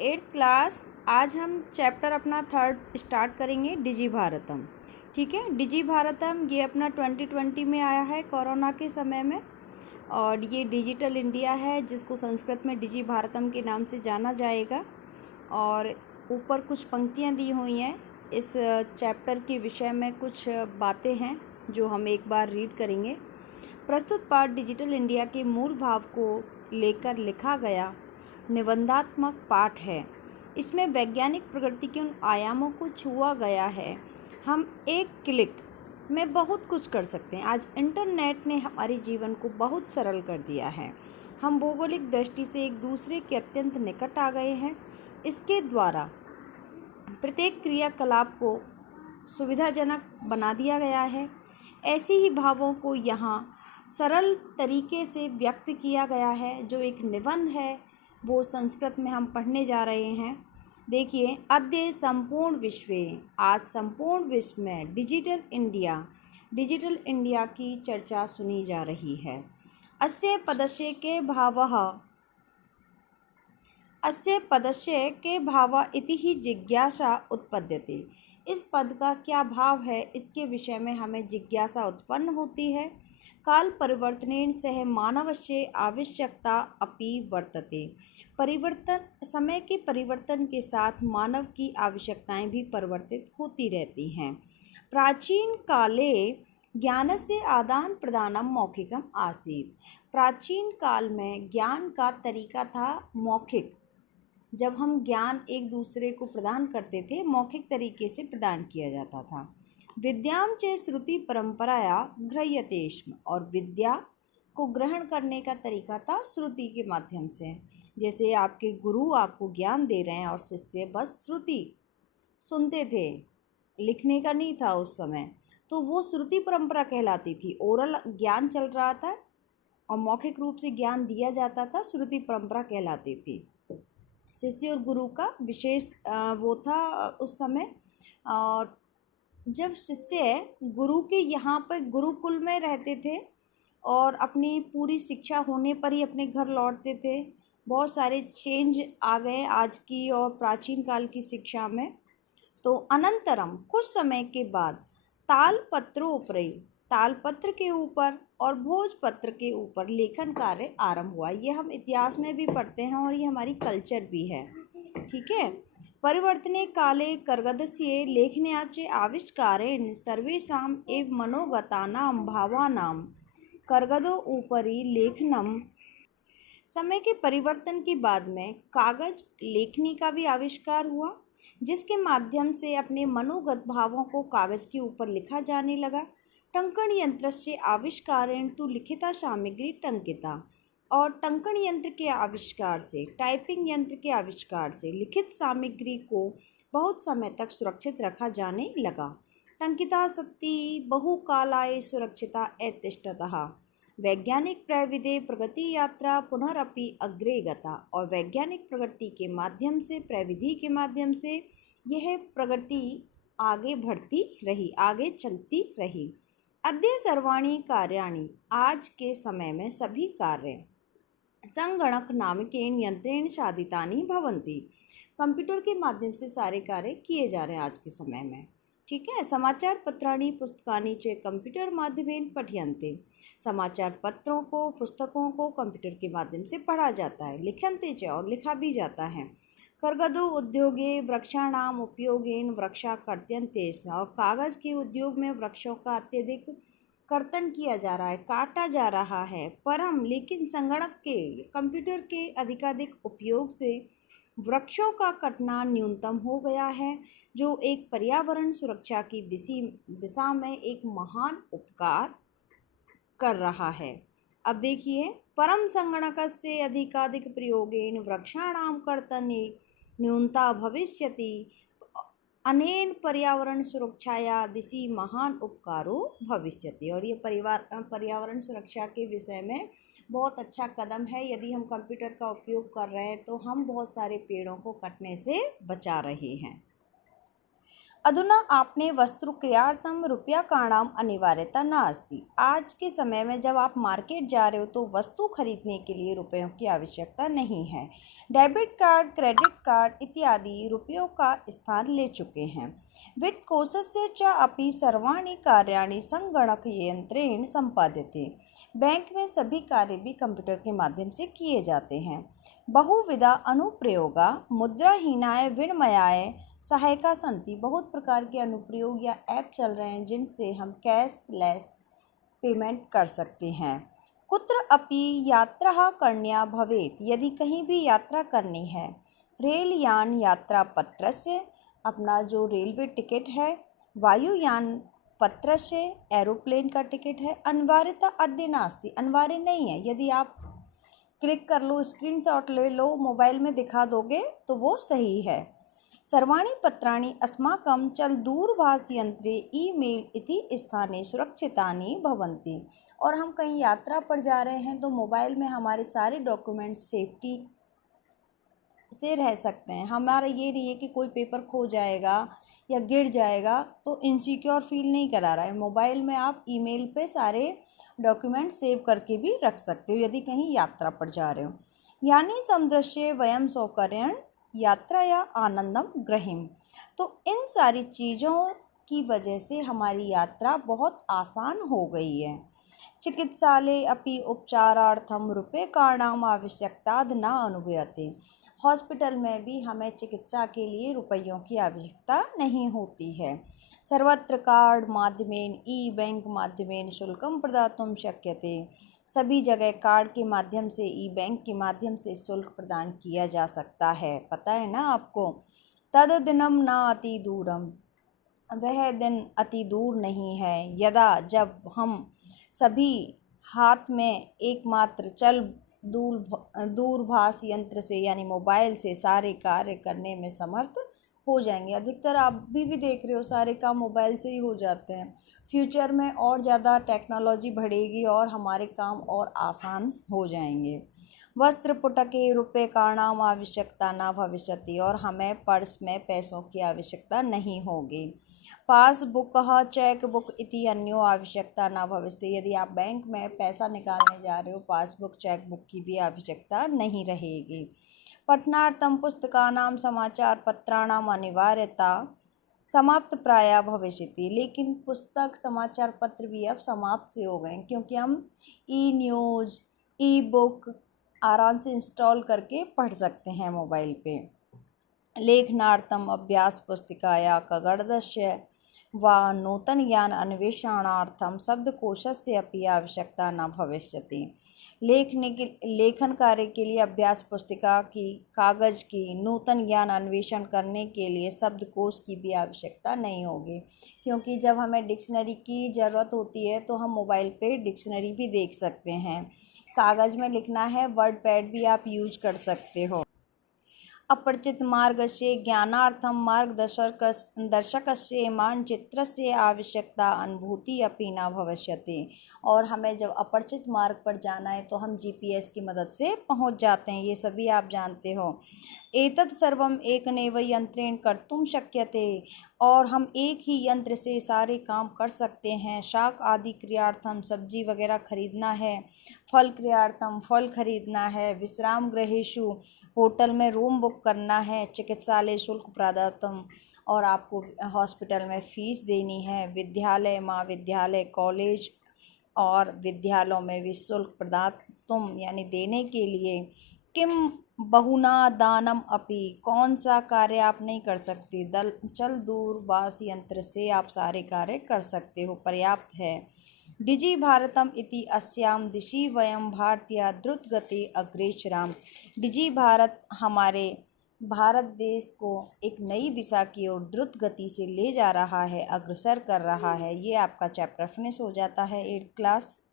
Eighth class. आज हम chapter अपना थर्ड स्टार्ट करेंगे, डिजी भारतम। ठीक है, डिजी भारतम ये अपना 2020 में आया है कोरोना के समय में, और ये डिजिटल इंडिया है जिसको संस्कृत में डिजी भारतम के नाम से जाना जाएगा। और ऊपर कुछ पंक्तियाँ दी हुई हैं। इस चैप्टर के विषय में कुछ बातें हैं जो हम एक बार रीड करेंगे। प्रस्तुत पाठ डिजिटल इंडिया के मूल भाव को लेकर लिखा गया निबंधात्मक पाठ है। इसमें वैज्ञानिक प्रगति के उन आयामों को छुआ गया है। हम एक क्लिक में बहुत कुछ कर सकते हैं। आज इंटरनेट ने हमारे जीवन को बहुत सरल कर दिया है। हम भौगोलिक दृष्टि से एक दूसरे के अत्यंत निकट आ गए हैं। इसके द्वारा प्रत्येक क्रियाकलाप को सुविधाजनक बना दिया गया है। ऐसे ही भावों को यहाँ सरल तरीके से व्यक्त किया गया है। जो एक निबंध है वो संस्कृत में हम पढ़ने जा रहे हैं। देखिए, अद्य संपूर्ण विश्व, आज संपूर्ण विश्व में डिजिटल इंडिया की चर्चा सुनी जा रही है। अस्य पदस्य के भाव इति ही जिज्ञासा उत्पद्यते। इस पद का क्या भाव है, इसके विषय में हमें जिज्ञासा उत्पन्न होती है। काल परिवर्तनेन सह मानवस्य आवश्यकता अपि वर्तते। समय के परिवर्तन के साथ मानव की आवश्यकताएं भी परिवर्तित होती रहती हैं। प्राचीन काले ज्ञानस्य आदान प्रदानम मौखिकम आसीत्। प्राचीन काल में ज्ञान का तरीका था मौखिक। जब हम ज्ञान एक दूसरे को प्रदान करते थे, मौखिक तरीके से प्रदान किया जाता था। विद्याम च श्रुति परंपराया गृह्यते स्म। और विद्या को ग्रहण करने का तरीका था श्रुति के माध्यम से। जैसे आपके गुरु आपको ज्ञान दे रहे हैं और शिष्य बस श्रुति सुनते थे, लिखने का नहीं था उस समय, तो वो श्रुति परंपरा कहलाती थी। ओरल ज्ञान चल रहा था और मौखिक रूप से ज्ञान दिया जाता था, श्रुति परंपरा कहलाती थी। शिष्य और गुरु का विशेष वो था उस समय। और जब शिष्य गुरु के यहाँ पर गुरुकुल में रहते थे और अपनी पूरी शिक्षा होने पर ही अपने घर लौटते थे। बहुत सारे चेंज आ गए आज की और प्राचीन काल की शिक्षा में। तो अनंतरम, कुछ समय के बाद, तालपत्र के ऊपर और भोजपत्र के ऊपर लेखन कार्य आरंभ हुआ। ये हम इतिहास में भी पढ़ते हैं और ये हमारी कल्चर भी है। ठीक है। परिवर्तने काले कर्गदस्य लेखन्याचे आविष्कारेण सर्वेषाम् एव मनोगतानां भावानां कर्गदो ऊपरी लेखनम। समय के परिवर्तन के बाद में कागज लेखनी का भी आविष्कार हुआ, जिसके माध्यम से अपने मनोगत भावों को कागज के ऊपर लिखा जाने लगा। टंकण यंत्र से आविष्कारेण तु लिखिता सामग्री टंकिता। और टंकण यंत्र के आविष्कार से, टाइपिंग यंत्र के आविष्कार से लिखित सामग्री को बहुत समय तक सुरक्षित रखा जाने लगा। टंकिता सत्ति बहुकालाय सुरक्षिता एतिष्ठतः। वैज्ञानिक प्रविधि प्रगति यात्रा पुनरपि अग्रे गता। और वैज्ञानिक प्रगति के माध्यम से, प्रविधि के माध्यम से यह प्रगति आगे बढ़ती रही, आगे चलती रही। अद्य सर्वाणि कार्याणि, आज के समय में सभी कार्य संगणक नामकेन यंत्रेण साधितानि भवन्ति। कंप्यूटर के माध्यम से सारे कार्य किए जा रहे हैं आज के समय में। ठीक है। समाचार पत्राणि पुस्तकानि च कंप्यूटर माध्यमेन पठ्यन्ते। समाचार पत्रों को, पुस्तकों को कंप्यूटर के माध्यम से पढ़ा जाता है। लिखन्ते च, और लिखा भी जाता है। कर्गदो उद्योगे वृक्षाणाम उपयोगेन वृक्षा कर्त्यन्ते स्म। और कागज़ के उद्योग में वृक्षों का अत्यधिक कर्तन किया जा रहा है, काटा जा रहा है। लेकिन संगणक के, कंप्यूटर के अधिकाधिक उपयोग से वृक्षों का कटना न्यूनतम हो गया है, जो एक पर्यावरण सुरक्षा की दिशा में एक महान उपकार कर रहा है। अब देखिए, परम संगणकस्य अधिकाधिक प्रयोगेन वृक्षाणाम कर्तने न्यूनता भविष्यति। अनेन पर्यावरण सुरक्षाया दिशि महान उपकारो भविष्यति। और ये पर्यावरण सुरक्षा के विषय में बहुत अच्छा कदम है। यदि हम कंप्यूटर का उपयोग कर रहे हैं तो हम बहुत सारे पेड़ों को कटने से बचा रहे हैं। अधुना आपने वस्त्रक्रयार्थं रूप्यकाणाम् अनिवार्यता नास्ति। आज के समय में जब आप मार्केट जा रहे हो तो वस्तु खरीदने के लिए रुपयों की आवश्यकता नहीं है। डेबिट कार्ड, क्रेडिट कार्ड इत्यादि रुपयों का स्थान ले चुके हैं। वित्तकोशस्य च अपि सर्वाणि कार्याणि संगणकयंत्रेण सम्पाद्यते। बैंक में सभी कार्य भी कंप्यूटर के माध्यम से किए जाते हैं। बहुविधा अनुप्रयोगा मुद्राहीनाय विनिमयाय सहायका संति। बहुत प्रकार के अनुप्रयोग या ऐप चल रहे हैं जिनसे हम कैशलेस पेमेंट कर सकते हैं। कुत्र अपि यात्रा करण्या भवेत्, यदि कहीं भी यात्रा करनी है। रेलयान यात्रा पत्रस्य, अपना जो रेलवे टिकट है। वायुयान पत्रस्य, एरोप्लेन का टिकट है। अनिवार्यता अद्य नास्ति, अनिवार्य नहीं है। यदि आप क्लिक कर लो, स्क्रीनशॉट ले लो, मोबाइल में दिखा दोगे तो वो सही है। सर्वाणि पत्राणि अस्माकं चलदूरभाषयंत्रे ईमेल इति स्थाने सुरक्षितानि भवन्ति। और हम कहीं यात्रा पर जा रहे हैं तो मोबाइल में हमारे सारे डॉक्यूमेंट्स सेफ्टी से रह सकते हैं। हमारा ये नहीं है कि कोई पेपर खो जाएगा या गिर जाएगा तो इनसिक्योर फील नहीं करा रहा है। मोबाइल में आप ईमेल पे सारे डॉक्यूमेंट सेव करके भी रख सकते हो यदि कहीं यात्रा पर जा रहे हो। यानी समुद्रस्य वयम सौकर्यण यात्रा या आनंदम ग्रहिम। तो इन सारी चीज़ों की वजह से हमारी यात्रा बहुत आसान हो गई है। चिकित्सालय अपि उपचारार्थम रूप्यकाणाम आवश्यकता न अनुभूयते। हॉस्पिटल में भी हमें चिकित्सा के लिए रुपयों की आवश्यकता नहीं होती है। सर्वत्र कार्ड माध्यमेन ई बैंक माध्यमेन शुल्कम प्रदातुं शक्यते। सभी जगह कार्ड के माध्यम से, ई बैंक के माध्यम से शुल्क प्रदान किया जा सकता है। पता है ना आपको। तद दिनम न अति दूरम, वह दिन अति दूर नहीं है। यदा, जब हम सभी हाथ में एकमात्र चल दूरभाष यंत्र से यानी मोबाइल से सारे कार्य करने में समर्थ हो जाएंगे। अधिकतर आप भी देख रहे हो सारे काम मोबाइल से ही हो जाते हैं। फ्यूचर में और ज़्यादा टेक्नोलॉजी बढ़ेगी और हमारे काम और आसान हो जाएंगे। वस्त्रपुटके रूप्यकाणाम आवश्यकता न भविष्यति, और हमें पर्स में पैसों की आवश्यकता नहीं होगी। पासबुक चेक बुक इति अन्यो आवश्यकता न भविष्यति। यदि आप बैंक में पैसा निकालने जा रहे हो, पासबुक चेक बुक की भी आवश्यकता नहीं रहेगी। पठनार्थं पुस्तकानां समाचार पत्राणाम अनिवार्यता समाप्त प्राय भविष्यति। लेकिन पुस्तक समाचार पत्र भी अब समाप्त से हो गए क्योंकि हम ई न्यूज़, ई बुक आराम से इंस्टॉल करके पढ़ सकते हैं मोबाइल पे। लेखनार्थम अभ्यास पुस्तिकाया कगर्दस्य व नूतन ज्ञान अन्वेषणार्थम शब्दकोशस्य अपि आवश्यकता न भविष्यति। लेखन कार्य के लिए अभ्यास पुस्तिका की, कागज़ की, नूतन ज्ञान अन्वेषण करने के लिए शब्दकोश की भी आवश्यकता नहीं होगी। क्योंकि जब हमें डिक्शनरी की ज़रूरत होती है तो हम मोबाइल पे डिक्शनरी भी देख सकते हैं। कागज़ में लिखना है, वर्ड पैड भी आप यूज कर सकते हो। अपरिचित मार्गस्य ज्ञानार्थं मार्गदर्शकस्य मानचित्रस्य आवश्यकता अनुभूति अपि न भविष्यति। और हमें जब अपरिचित मार्ग पर जाना है तो हम जीपीएस की मदद से पहुंच जाते हैं। ये सभी आप जानते हो। एतत् सर्वम एकनैव यंत्रेण कर्तुं शक्यते, और हम एक ही यंत्र से सारे काम कर सकते हैं। शाक आदि क्रियार्थम, सब्जी वगैरह खरीदना है। फल क्रियार्थम, फल खरीदना है। विश्राम गृहेषु, होटल में रूम बुक करना है। चिकित्सालय शुल्क प्रदातुम, और आपको हॉस्पिटल में फ़ीस देनी है। विद्यालय, महाविद्यालय, कॉलेज और विद्यालयों में भी शुल्क प्रदातुम यानी देने के लिए। किम बहुना दानम अपि, कौन सा कार्य आप नहीं कर सकते। चल दूरभाष यंत्र से आप सारे कार्य कर सकते हो, पर्याप्त है। डिजि भारतम इति अस्याम दिशि वयम भारतीय द्रुत गति अग्रेसराम। डिजि भारत हमारे भारत देश को एक नई दिशा की ओर द्रुत गति से ले जा रहा है, अग्रसर कर रहा है। ये आपका चैप्टर फिनिश हो जाता है 8th क्लास।